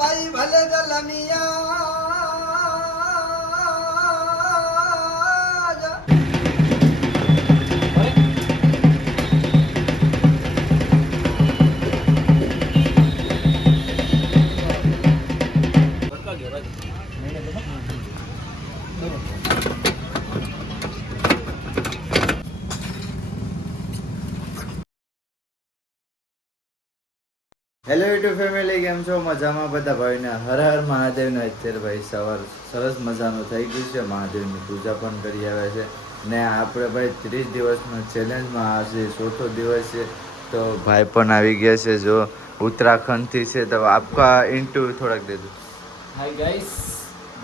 ભાઈ ભલે જલમિયા hello YouTube family, કેમ છો? મજામાં બધા ભાઈને હર હર મહાદેવને. અત્યારે ભાઈ સવાર સરસ મજાનું થઈ ગયું છે. મહાદેવની પૂજા પણ કરી આવે છે ને આપણે ભાઈ 30 દિવસનો ચેલેન્જમાં આજે ચોથો દિવસ છે. તો ભાઈ પણ આવી ગયા છે, જો उत्तराखंड से। तो आपका इंटरव्यू थोड़ा दे दो। हाय गाइस,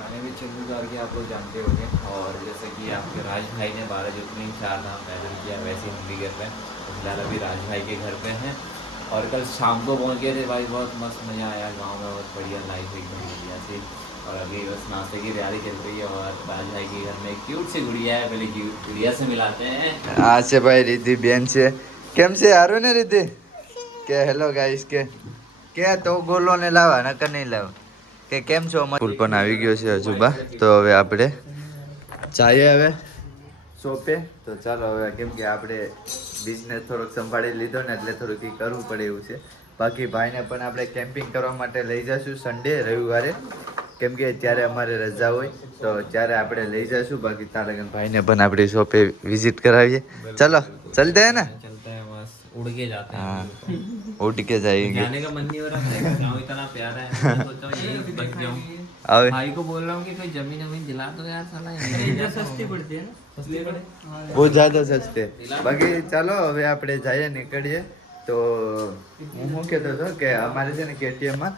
मैंने भी चंदू गार्गी, आप लोग जानते होंगे। और जैसे कि आपके राज भाई ने 12 ज्योतिर्लिंग 4 धाम पैदल किया, वैसे हम भी कर रहे हैं। तो फिलहाल अभी राज भाई के घर पे हैं और कल शाम को पहुंच गए थे भाई। बहुत मस्त मज़ा आया गांव में, बहुत बढ़िया लाइफ एकदम बढ़िया सी। और अभी बस नाश्ते की तैयारी चल रही है। और राज भाई के घर में एक क्यूट सी गुड़िया है, पहले क्यूट गुड़िया से मिलाते हैं। आज से भाई रिद्धि बेन से केम से हारो ने रिद्धि के हेलो गाइस के तो गोलो ने लावा नकर नहीं लावा કે કેમ છો? ફૂલ પણ આવી ગયો છે હજુબા. તો હવે આપણે જઈએ હવે શોપે. તો ચાલો હવે, કેમ કે આપણે બિઝનેસ થોડોક સંભાળી લીધો ને એટલે થોડુંક ઈ કરવું પડે એવું છે. બાકી ભાઈને પણ આપણે કેમ્પિંગ કરવા માટે લઈ જઈશું સન્ડે રવિવારે, કેમ કે ત્યારે અમારે રજા હોય તો ત્યારે આપણે લઈ જઈશું. બાકી તારે ભાઈને પણ આપણી શોપે વિઝિટ કરાવીએ. ચલો ચલતે हैं ना, चलते हैं बस, उड़ के जाते हैं। हाँ उठ के जाएंगे। जाने का मन नहीं हो रहा है, गाँव इतना प्यारा है। मैं सोचा हूँ यही बच जाऊँ। હવે भाई को बोल रहा हूँ कि कोई जमीन वमीन दिला दो यार, साला यहाँ सस्ती पड़ती है ना, सस्ती पड़े। બહુ જ્યાદા સસ્તે. બાકી ચાલો હવે આપણે જઈએ, નીકળીએ. તો હું શું કહેતો હતો કે અમારે છે ને કેટીએમમાં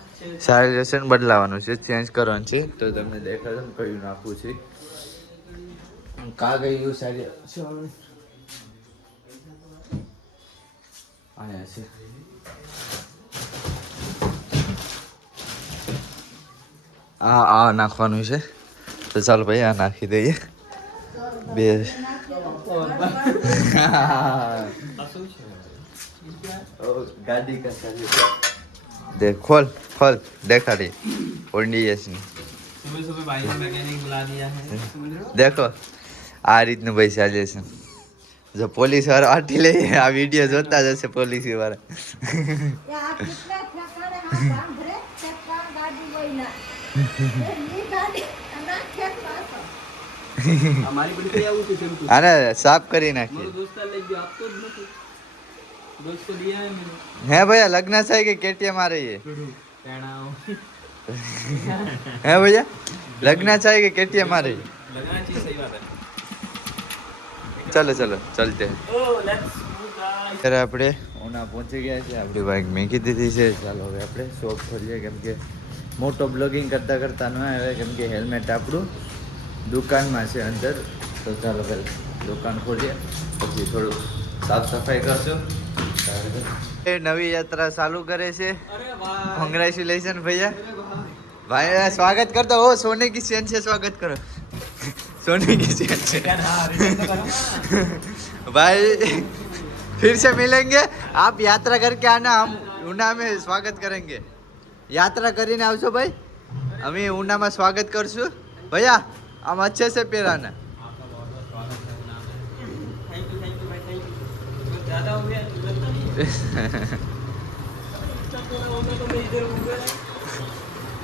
સાયલેશન બદલાવાનું છે, ચેન્જ કરવાનું છે. તો તમને દેખાડો ને કયું નાખવું છે. કા ગયું સારી આયા છે. આ નાખવાનું છે. તો ચાલો ભાઈ આ નાખી દઈએ. બે गाड़ी का चालू देख, खोल खोल देखा रही ओंडीएस ની. सुबह सुबह भाई ने मैकेनिक बुला दिया है। देखो આ રીતનું ભાઈ ચાલે છે. જો પોલીસ વાળા આટી લે, આ વિડીયો જોતા જ હશે પોલીસ વાળા. અરે સાફ કરી નાખી. હે भैया लगना चाहिए कि केटीएम आ रही है? है भैया लगना चाहिए कि केटीएम आ रही है? लगना चाहिए, सही बात है। चलो चलो चलते हैं. અત્યારે આપણે ઓના પહોંચી ગયા છે. આપણી બાઇક મેકી દીધી છે. ચાલો હવે આપણે શોપ ખોલીએ, કેમ કે મોટો બ્લોગિંગ કરતાં કરતાં ન આવે, કેમ કે હેલ્મેટ આપણું દુકાનમાં છે અંદર. તો ચાલો ભાઈ દુકાન ખોલીએ, પછી થોડું સાફ સફાઈ કરશું. નવી યાત્રા ચાલુ કરે છે. કોંગ્રેચ્યુલેશન भैया. भाई स्वागत कर दो. ओ सोने की चेन से स्वागत करो. सोने की चेन से भाई फिर से मिलेंगे. आप यात्रा करके आना, हम ऊना में स्वागत करेंगे. यात्रा કરીને આવજો ભાઈ, અમે ऊना में स्वागत કરશું. भैया हम अच्छे से પહેરાना.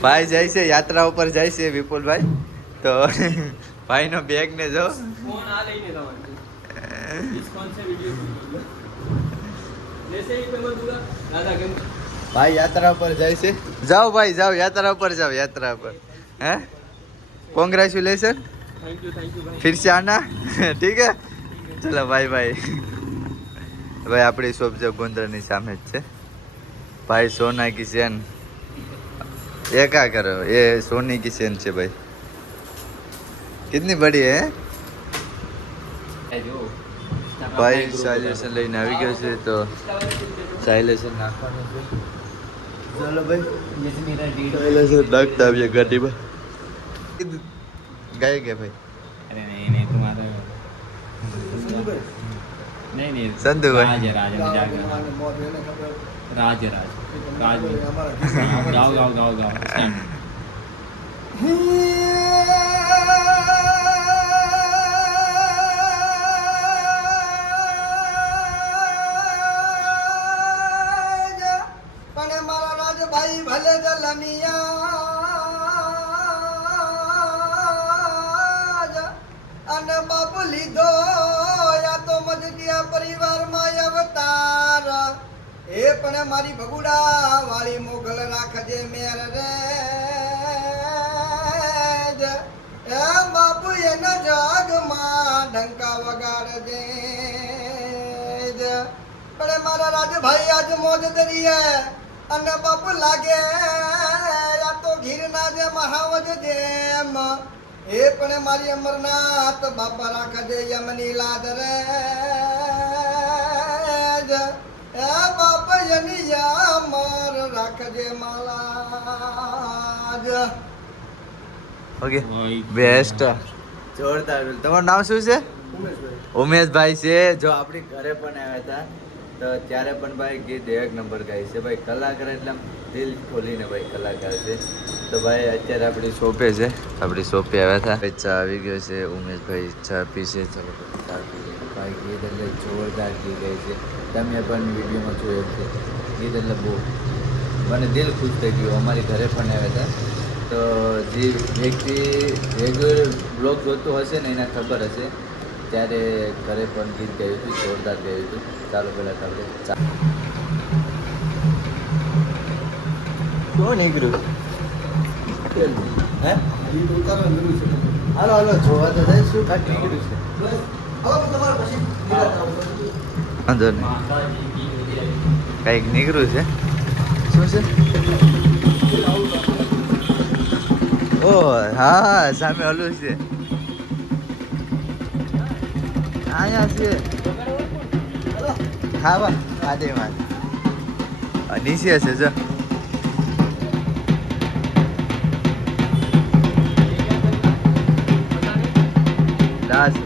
ભાઈ જાય છે યાત્રા ઉપર, જાય છે વિપુલભાઈ. તો ભાઈનો બેગ ને જો ભાઈ યાત્રા ઉપર જાય છે. જાઓ ભાઈ જાઓ, યાત્રા ઉપર જાઓ, યાત્રા ઉપર. હે કોંગ્રેચ્યુलेशन, थैंक यू भाई। फिर से आना. ठीक है चलो भाई भाई. भाई આપણી શોપ જો ગોંદરની સામે જ છે. भाई सोना की चेन ये क्या करो, ये सोने की चेन છે भाई. कितनी बड़ी है भाई. साइलेशन લઈને આવી ગયો છે, તો સાइलेशन નાખવાનું છે. ચાલો ભાઈ સાइलेशन નાખતા આવીએ ગાડીમાં. ગયે કે ભાઈ? अरे नहीं तुम्हारा नहीं संधू भाई. राज राज राज गाओ गाओ गाओ गाओ પણ મારા રાજભાઈ ભલે જલમિયા અને બાપુ લીધો યા તો મજકિયા પરિવારમાં અવતાર એ પણ મારી ભગુડા વાળી મોગલ રાખજે મેર રે એ બાપુ એના જગમાં ડંકા વગાડજે પણ મારા રાજભાઈ આજ મોજ દરિયે અને બાપુ લાગે યા તો ઘીરના જે મહાવજ જેમ એ પણ મારી અમરનાથ બાપા રાખજે યમની લાદ રે એ બાપા યની યામર રાખજે માલાજ. ઓકે બેસ્ટ જોરદાર. તમારું નામ શું છે? ઉમેશભાઈ છે. જો આપણી ઘરે પણ આવ્યા હતા તો ત્યારે પણ ભાઈ ગીત એક નંબર ગાય છે ભાઈ. કલાકાર એટલે આમ દિલ ખોલીને ભાઈ કલાકાર છે. તો ભાઈ અત્યારે આપણી શોપે છે, આપણી શોપે આવ્યા હતા. ચા આવી ગયો છે, ઉમેશભાઈ ચા પીશે. ચલો ચા પીએ. ભાઈ ગીત એટલે જોરદાર ગીત ગાય છે. તમે પણ વિડીયોમાં જોયું છે. ગીત એટલે બહુ મને દિલ ખુશ થઈ ગયું. અમારી ઘરે પણ આવ્યા હતા તો જે વ્યક્તિ રેગ્યુલર બ્લોગ જોતો હશે ને એને ખબર હશે. ત્યારે ઘરે પણ ગીત ગાયું હતું, જોરદાર ગાયું હતું. ચાલો પહેલાં આપણે શું નીકળ્યું હે? હાલો હાલો જોવા તો જાય શું કાંઈક નીકળ્યું છે. વાંધો નહીં, કાંઈક નીકળ્યું છે. શું છે? ઓ હા સામે ઓલું છે. અહીંયા છે ખાવા આદેમાં નીચે છે જો. દાસ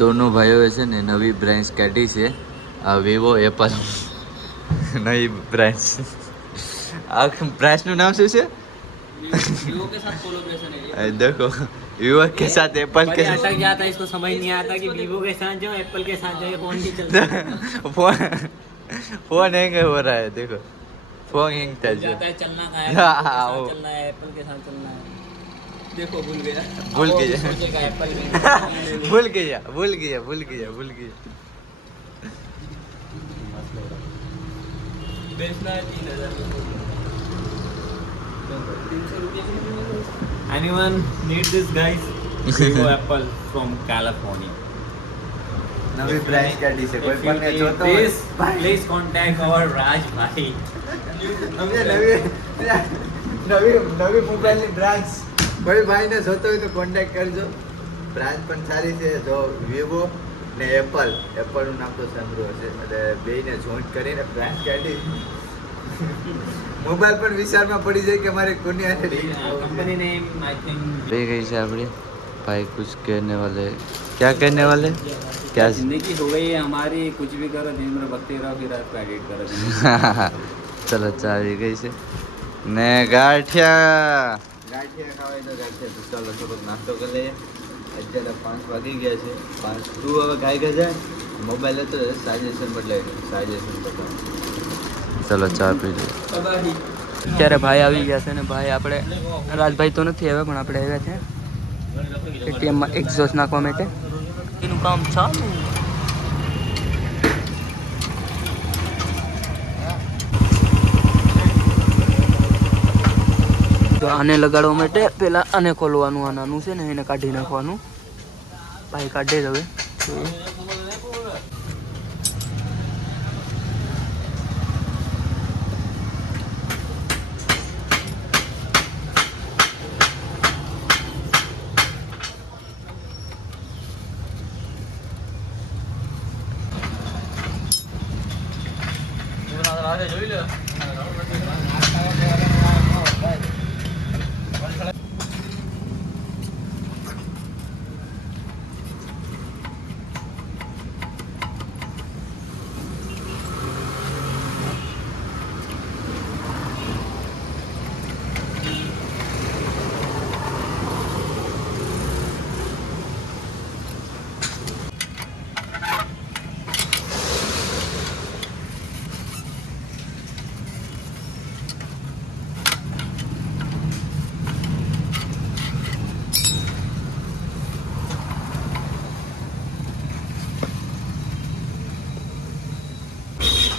दोनों भाइयों છે ને નવી બ્રાન્ચ કાઢી છે આ વિવો એપલ નવી બ્રાન્ચ. આ બ્રાન્ચનું નામ શું છે? वीवो के साथ कोलैबोरेशन है ये. देखो विवो के साथ एप्पल के पहले अटक जाता है, इसको समझ नहीं आता कि वीवो के साथ जाओ एप्पल के साथ जाओ, फोन नहीं चलता. फोन हैंग हो रहा है. देखो फोन हैंग था जो जाता है चलना का है, हाँ, साथ वो। चलना है, एप्पल के साथ चलना है. देखो भूल गया. भूल अब वो गया. सोचेगा एप्पल के भूल गया भूल गया भूल गया भूल गया. बेचना है 3000. Anyone need this guys? Vivo Apple from California. નવી બ્રાન્ચ કાઢી છે. કોઈ If પણ you ને need જોતો this, please contact our Raj bhai. અમે નવી નવી મોબાઈલની બ્રાન્ચ કોઈ ભાઈને જોતો હોય તો કોન્ટેક્ટ કરજો. બ્રાન્ચ પણ સારી છે. જો વિવો ને એપલનું નામ તો સાંભળ્યું હશે એટલે બેયને જોઈન્ટ કરીને બ્રાન્ચ કાઢી. મોબાઈલ પણ વિચારમાં પડી જાય કે મારે કોની હાથે Company name I think. ले गई से अपनी भाई कुछ कहने वाले क्या कहने वाले क्या जिंदगी हो गई है हमारी, कुछ भी करो दिन भर भगते रहो फिर रात को एडिट करो. चलो चा આવી ગઈ છે ને ગાંઠિયા ખાવા તો ગાંઠિયા તો ચાલો થોડોક નાસ્તો કરી લઈએ. અત્યારે 5 વાગી ગયા છે. 5 તું હવે ખાઈ ગયા જાય મોબાઈલ હતો સાજેશન બદલાઈ ગયો. સાજેશન બદલાવ. ચલો ચા પી લઈએ. અત્યારે ભાઈ આવી ગયા છે ને ભાઈ આપણે રાજભાઈ તો નથી આવ્યા પણ આપણે આવ્યા છે એટીએમમાં એક્ઝોસ્ટ નાખવા માટે એનું કામ ચાલુ. તો આને લગાડવા માટે પેલા આને ખોલવાનું, આ નાનું છે ને એને કાઢી નાખવાનું. ભાઈ કાઢે જ હવે.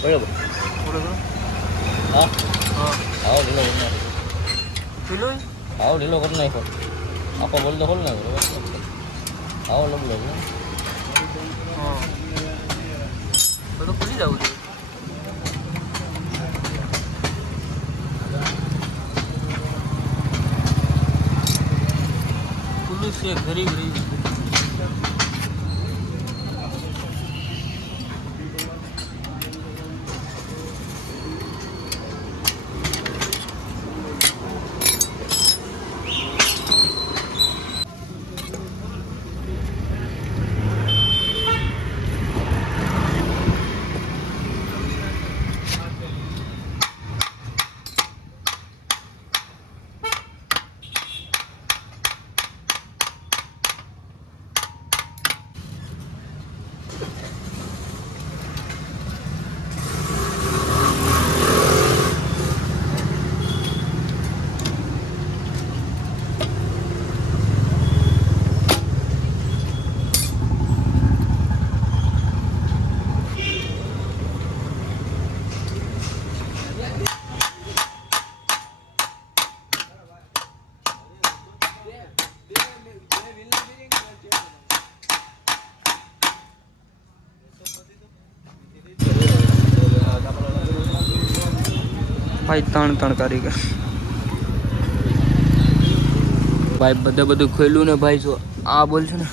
બરાબર. હા આવો ઢીલો કરી નાખો. આવો ઢીલો કરી નાખો. આખો બોલ તો ખોલ નાખો. આવો લબલો છે. હા તો ખુલી જવું જોઈએ. ખુલ્લું છે ઘરી ઘરી. ભાઈ ત્રણ કારીગર ભાઈ બધું ખોલ્યું ને ભાઈ જો આ બોલ છે ને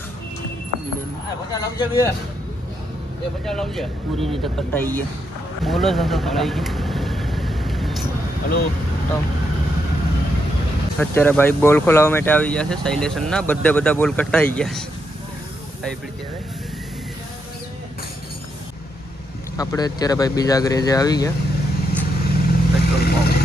પૂરી રીતે કટાઈ ગયા. બોલો છે તો કટાઈ ગયા. હલો અત્યારે ભાઈ બોલ ખોલાવવા માટે આવી ગયા છે સાયલેશનના. બધા બોલ કટાઈ ગયા છે. આપણે અત્યારે ભાઈ બીજા ગ્રેજે આવી ગયા પેટ્રોલ પંપ.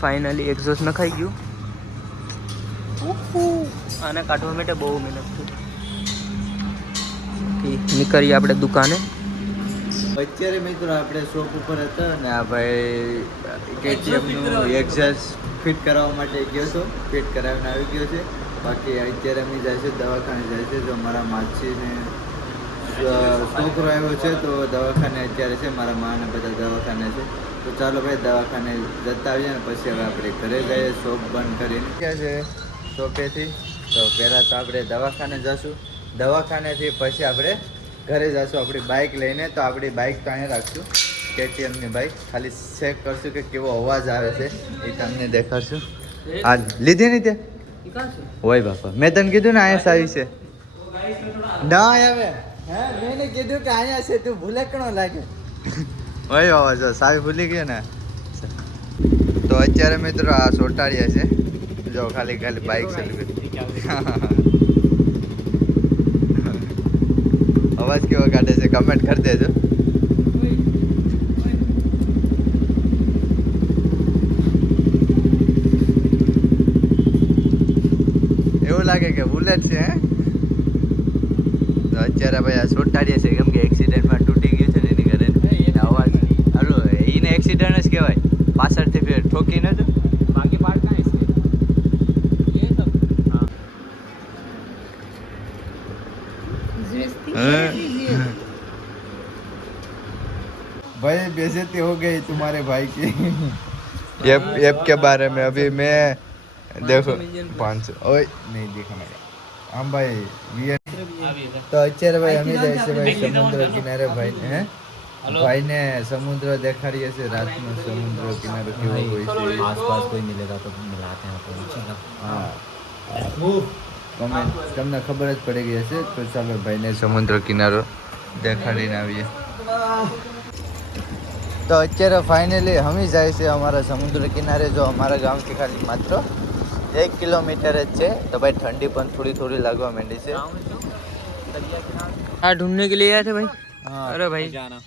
ફાઇનલી એક્ઝોસ્ટ નખાઈ ગયું. આને કાઢવા માટે બહુ મહેનત થઈ. નીકળીએ આપણે દુકાને. અત્યારે મિત્રો આપણે શોપ ઉપર હતા અને આ ભાઈ કેટીએમનું એક્ઝાસ્ટ ફિટ કરાવવા માટે ગયો હતો. ફિટ કરાવીને આવી ગયો છે. બાકી અત્યારે અમે જાય છે દવાખાને જાય છે. જો મારા માછીને છોકરો આવ્યો છે તો દવાખાને અત્યારે છે. મારા માને બધા દવાખાને છે. તો ચાલો ભાઈ દવાખાને જતા આવીએ ને પછી હવે આપણે ઘરે જઈએ શોપ બંધ કરીને. ક્યાં છે શોપેથી તો પહેલાં તો આપણે દવાખાને જઈશું. દવાખાનેથી પછી આપણે ઘરે જઈશું આપણી બાઇક લઈને. તો આપણી બાઇક તો અહીંયા રાખશું કેટીએમની બાઇક. ખાલી ચેક કરશું કે કેવો અવાજ આવે છે એ તમને દેખાડશું. આ લીધી ને ત્યાં હોય બાપા મેં તને કીધું ને અહીંયા સાવી છે ના આવે. હા મેં કીધું કે અહીંયા છે તું ભૂલે કણો લાગે હોય બાબા. જો સાવી ભૂલી ગયો ને. તો અત્યારે મિત્રો આ સોટાડ્યા છે. જો ખાલી બાઇક સર્વિસ અવાજ કેવો કાઢે છે કમેન્ટ કરી દેજો. બુલેટ છે હે તો અત્યારે ભાઈ આ છોટાડીએ છે કેમ કે એક્સિડન્ટમાં તૂટી ગયું છે ને એની ઘરે અવાજ હાલો એને એક્સિડન્ટ જ કહેવાય પાછળથી ફેર ઠોકી નતો बाकी पार्ट कहाँ है इसके ये सब हाँ भाई बेइज्जती हो गई तुम्हारे भाई की ऐप के बारे में अभी मैं देखो 500 ओए नहीं देखा मैंने हम भाई તો અત્યારે ભાઈ અમે જાય છે ભાઈ સમુદ્ર કિનારે ભાઈ હે ભાઈને સમુદ્ર દેખાડીએ છે રાતનો સમુદ્ર કિનારો કેવો હોય છે आसपास कोई मिलेगा तो मिलाते हैं आपको હા કમેન્ટ તમને ખબર જ પડી ગઈ હશે તો ચાલો ભાઈને સમુદ્ર કિનારો દેખાડીને આવીએ તો અત્યારે ફાઇનલી હમી જાય છે અમારા સમુદ્ર કિનારે જો અમારા ગામથી ખાલી માત્ર 1 કિલોમીટર જ છે તો ભાઈ ઠંડી પણ થોડી થોડી લાગવા માંડી છે हाँ ढूंढने के लिए आए थे भाई हाँ अरे भाई खजाना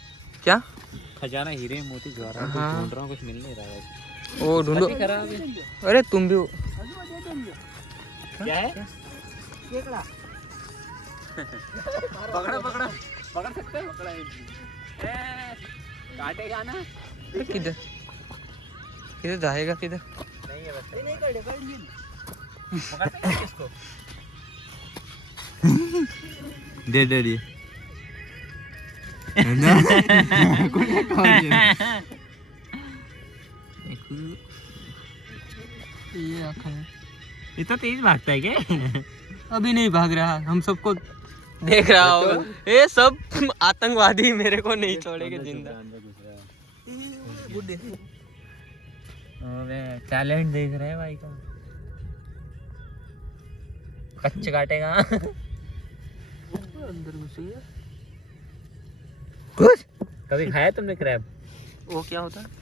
क्या खजाना हीरे मोती जवाहरात हाँ। ढूंढ रहा हूँ कुछ मिल नहीं रहा है वो ढूंढो अति खराब है अरे तुम भी क्या है पकड़ा पकड़ा पकड़ सकते हैं पकड़ा काटेगा ना किधर किधर जाएगा किधर दे दे दी ये आँखें हैं। इतना तेज भागता है क्या अभी नहीं भाग रहा हम सबको देख रहा होगा ये सब आतंकवादी मेरे को नहीं छोड़ेंगे जिंदा टैलेंट देख रहे हैं भाई का कच्चे काटेगा अंदर घुसेंगे कभी खाया तुमने क्रैब वो क्या होता है